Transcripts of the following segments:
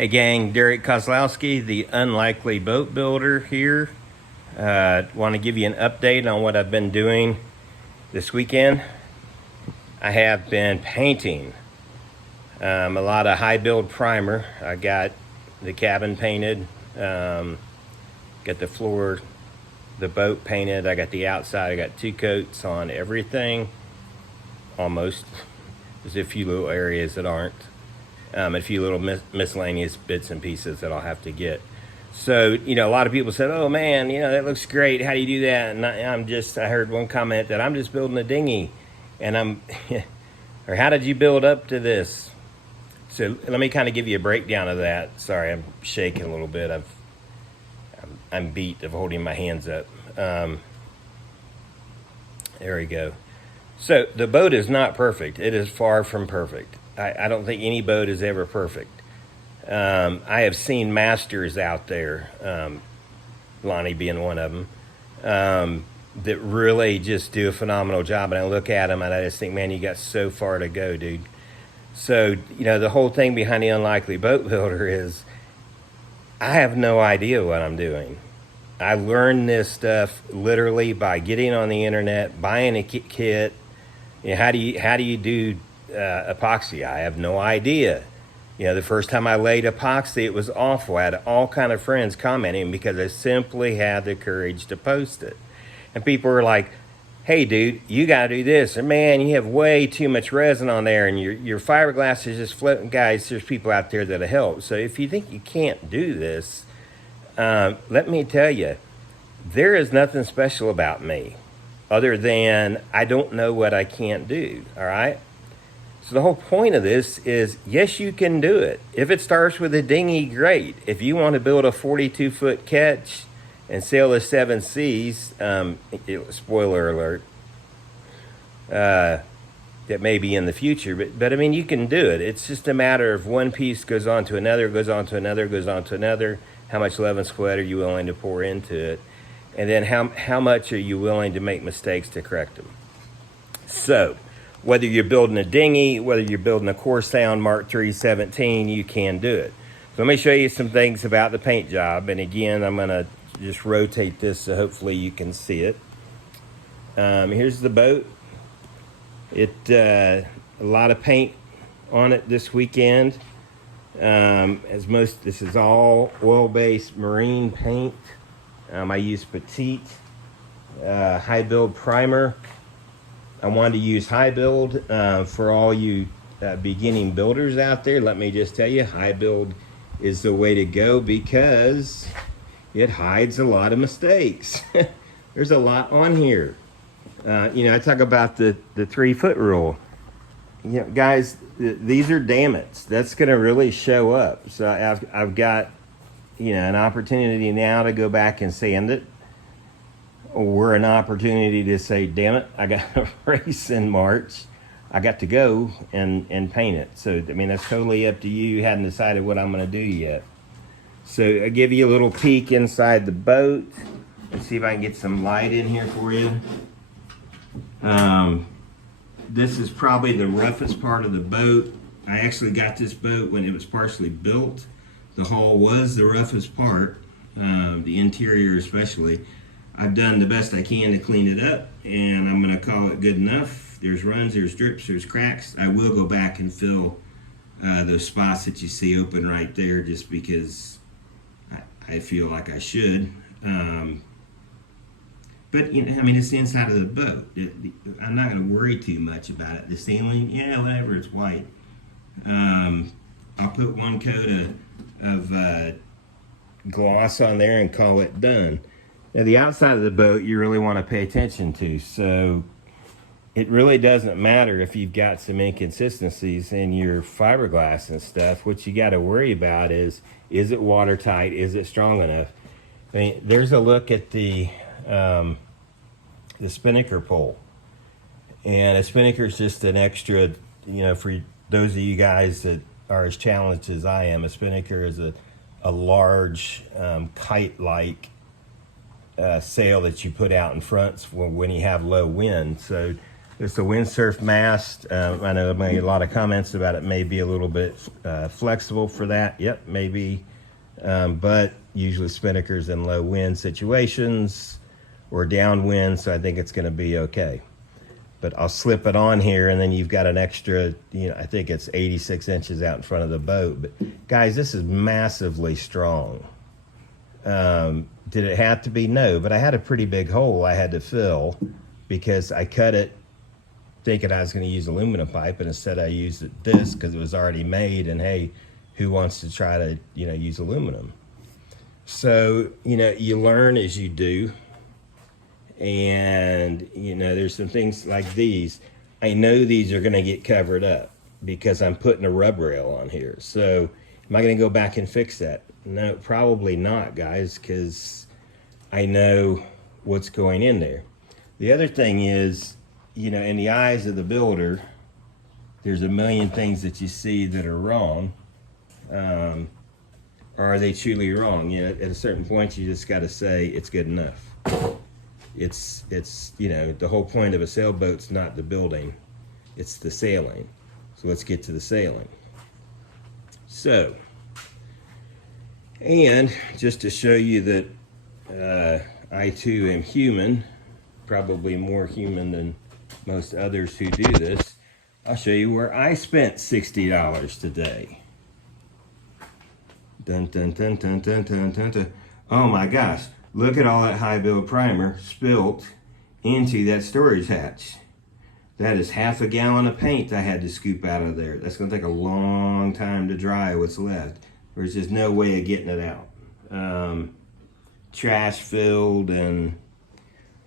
Hey gang, Derek Kozlowski, the Unlikely Boat Builder here. Want to give you an update on what I've been doing this weekend. I have been painting a lot of high build primer. I got the cabin painted, got the floor, the boat painted. I got the outside. I got 2 coats on everything, almost. There's a few little areas that aren't. A few little miscellaneous bits and pieces that I'll have to get. So, a lot of people said, oh man, that looks great. How do you do that? And I heard one comment that I'm just building a dinghy. And or how did you build up to this? So let me kind of give you a breakdown of that. Sorry, I'm shaking a little bit. I'm beat of holding my hands up. There we go. So the boat is not perfect. It is far from perfect. I don't think any boat is ever perfect. I have seen masters out there, Lonnie being one of them, that really just do a phenomenal job. And I look at them and I just think, man, you got so far to go, dude. So, the whole thing behind the Unlikely Boat Builder is I have no idea what I'm doing. I learned this stuff literally by getting on the internet, buying a kit. How do you do epoxy? I have no idea. The first time I laid epoxy, it was awful. I had all kind of friends commenting because I simply had the courage to post it. And people were like, hey dude, you gotta do this. Or man, you have way too much resin on there and your fiberglass is just floating. Guys, there's people out there that'll help. So if you think you can't do this, let me tell you, there is nothing special about me other than I don't know what I can't do, all right? So the whole point of this is, yes, you can do it. If it starts with a dinghy, great. If you want to build a 42-foot ketch and sail the 7 seas, spoiler alert, that may be in the future, but I mean, you can do it. It's just a matter of one piece goes on to another, goes on to another, goes on to another. How much love and sweat are you willing to pour into it? And then how much are you willing to make mistakes to correct them? So, whether you're building a dinghy, whether you're building a Core Sound Mark III 17, you can do it. So let me show you some things about the paint job. And again, I'm gonna just rotate this so hopefully you can see it. Here's the boat. A lot of paint on it this weekend. This is all oil-based marine paint. I use Petite high build primer. I wanted to use high build for all you beginning builders out there. Let me just tell you, high build is the way to go because it hides a lot of mistakes. There's a lot on here. I talk about the 3-foot rule. Guys, these are dammits. That's going to really show up. So I've got an opportunity now to go back and sand it. Or an opportunity to say, damn it, I got a race in March. I got to go and paint it. So, I mean, that's totally up to you. You hadn't decided what I'm going to do yet. So, I'll give you a little peek inside the boat. Let's see if I can get some light in here for you. This is probably the roughest part of the boat. I actually got this boat when it was partially built. The hull was the roughest part, the interior especially. I've done the best I can to clean it up, and I'm going to call it good enough. There's runs, there's drips, there's cracks. I will go back and fill those spots that you see open right there just because I feel like I should. But, it's the inside of the boat. I'm not going to worry too much about it. The ceiling, whatever, it's white. I'll put one coat of gloss on there and call it done. Now, the outside of the boat you really want to pay attention to. So it really doesn't matter if you've got some inconsistencies in your fiberglass and stuff. What you got to worry about is it watertight? Is it strong enough? I mean, there's a look at the spinnaker pole. And a spinnaker is just an extra, for those of you guys that are as challenged as I am, a spinnaker is a large kite-like sail that you put out in front when you have low wind. So It's a windsurf mast. I know I made a lot of comments about it. May be a little bit flexible for that. Yep, maybe. But usually Spinnaker's in low wind situations or downwind, so I think it's going to be okay. But I'll slip it on here, and then you've got an extra, I think it's 86 inches out in front of the boat. But guys, this is massively strong. Did it have to be? No, but I had a pretty big hole I had to fill because I cut it thinking I was going to use aluminum pipe, and instead I used this because it was already made, and hey, who wants to try to, use aluminum? So, you learn as you do. And, there's some things like these. I know these are going to get covered up because I'm putting a rub rail on here. So am I going to go back and fix that? No, probably not, guys, because I know what's going in there. The other thing is, in the eyes of the builder, there's a million things that you see that are wrong. Are they truly wrong? At a certain point, you just got to say it's good enough. It's the whole point of a sailboat's not the building, it's the sailing. So let's get to the sailing. So, and just to show you that I too am human, probably more human than most others who do this, I'll show you where I spent $60 today. Dun dun dun dun dun dun dun dun. Oh my gosh. Look at all that high build primer spilt into that storage hatch. That is half a gallon of paint I had to scoop out of there. That's going to take a long time to dry what's left. There's just no way of getting it out. Trash filled, and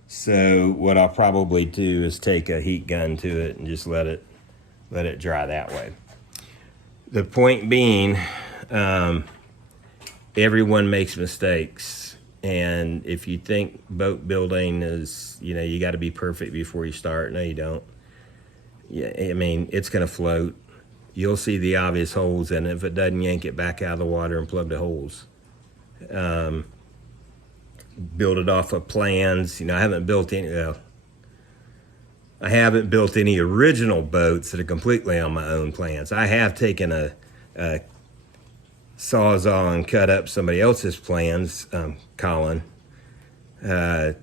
so what I'll probably do is take a heat gun to it and just let it dry that way. The point being, everyone makes mistakes. And if you think boat building is, you got to be perfect before you start, no, you don't. Yeah, it's going to float. You'll see the obvious holes in it. If it doesn't, yank it back out of the water and plug the holes. Build it off of plans. I haven't built any original boats that are completely on my own plans. I have taken a Sawzall and cut up somebody else's plans, Colin, and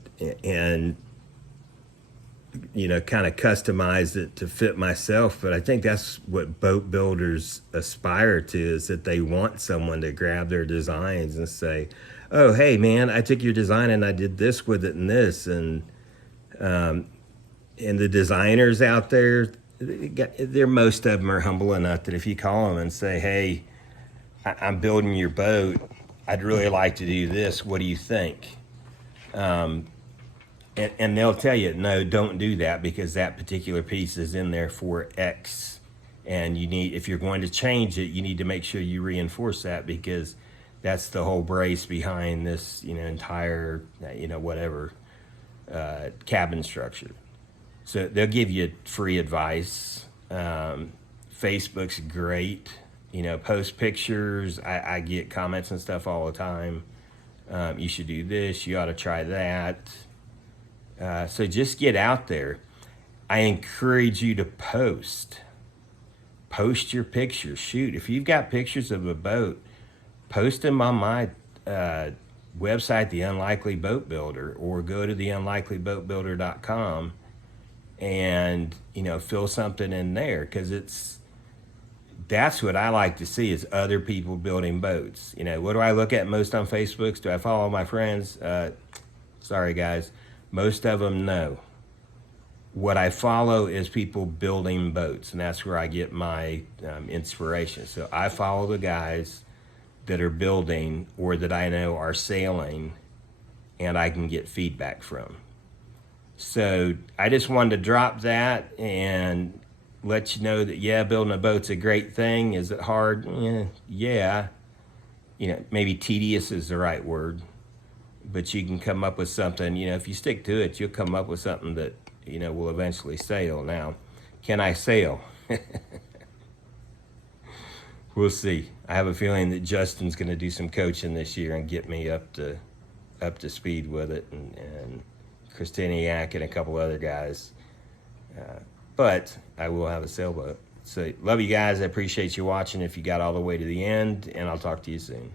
kind of customized it to fit myself. But I think that's what boat builders aspire to, is that they want someone to grab their designs and say, oh, hey man, I took your design and I did this with it and this. And the designers out there, most of them are humble enough that if you call them and say, hey, I'm building your boat, I'd really like to do this, what do you think? And they'll tell you, no, don't do that because that particular piece is in there for X. And if you're going to change it, you need to make sure you reinforce that, because that's the whole brace behind this, entire, cabin structure. So they'll give you free advice. Facebook's great. Post pictures. I get comments and stuff all the time. You should do this. You ought to try that. So just get out there. I encourage you to post. Post your pictures. Shoot, if you've got pictures of a boat, post them on my website, The Unlikely Boat Builder, or go to theunlikelyboatbuilder.com and, fill something in there, because that's what I like to see, is other people building boats. What do I look at most on Facebook? Do I follow my friends? Sorry, guys. Most of them, no. What I follow is people building boats, and that's where I get my inspiration. So I follow the guys that are building or that I know are sailing, and I can get feedback from. So I just wanted to drop that and let you know that, yeah, building a boat's a great thing. Is it hard? Yeah. Maybe tedious is the right word, but you can come up with something, if you stick to it, you'll come up with something that, will eventually sail. Now, can I sail? We'll see. I have a feeling that Justin's going to do some coaching this year and get me up to speed with it, and Christiniak and a couple other guys. But I will have a sailboat. So love you guys. I appreciate you watching if you got all the way to the end, and I'll talk to you soon.